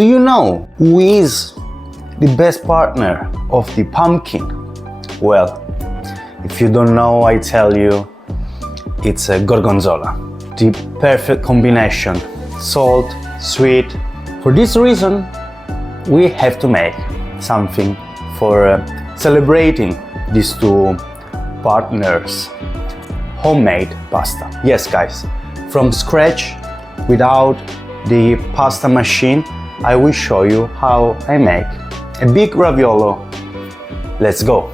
Do you know who is the best partner of the pumpkin? Well, if you don't know, I tell you, it's a gorgonzola. The perfect combination, salt, sweet. For this reason, we have to make something for celebrating these two partners. Homemade pasta. Yes, guys, from scratch, without the pasta machine. I will show you how I make a big raviolo. Let's go.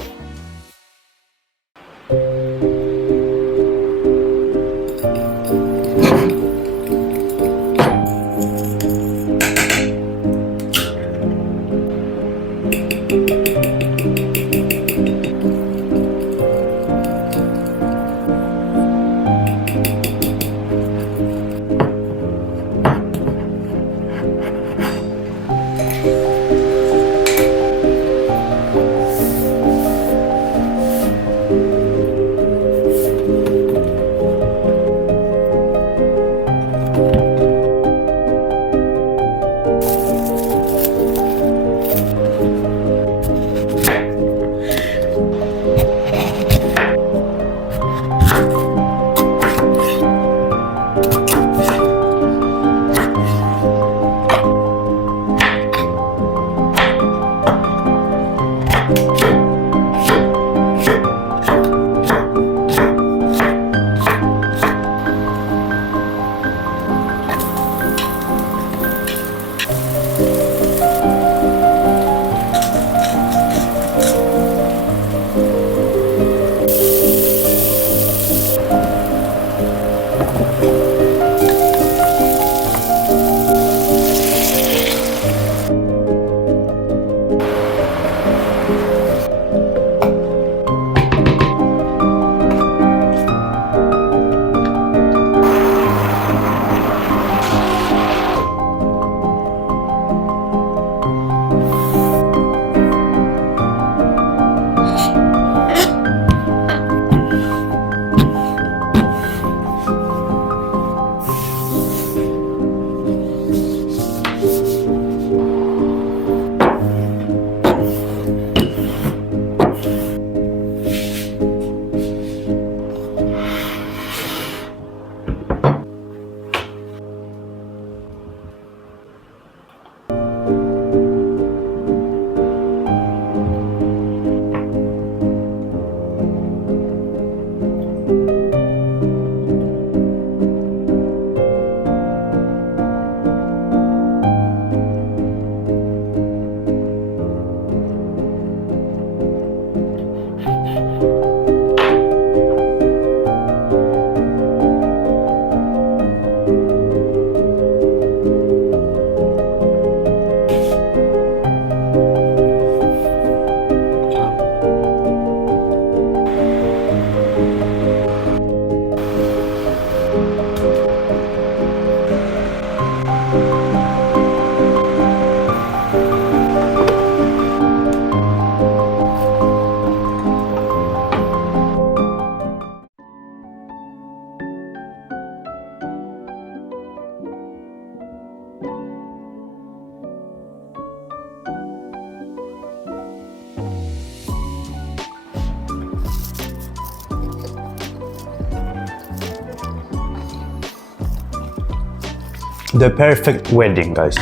The perfect wedding, guys.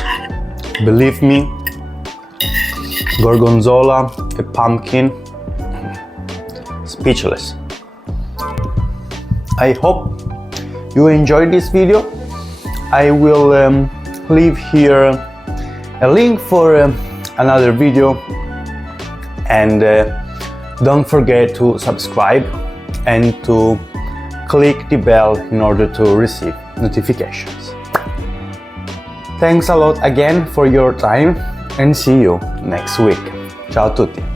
Believe me, gorgonzola, a pumpkin, speechless. I hope you enjoyed this video. I will leave here a link for another video, and don't forget to subscribe and to click the bell in order to receive notifications. Thanks a lot again for your time, and see you next week. Ciao a tutti!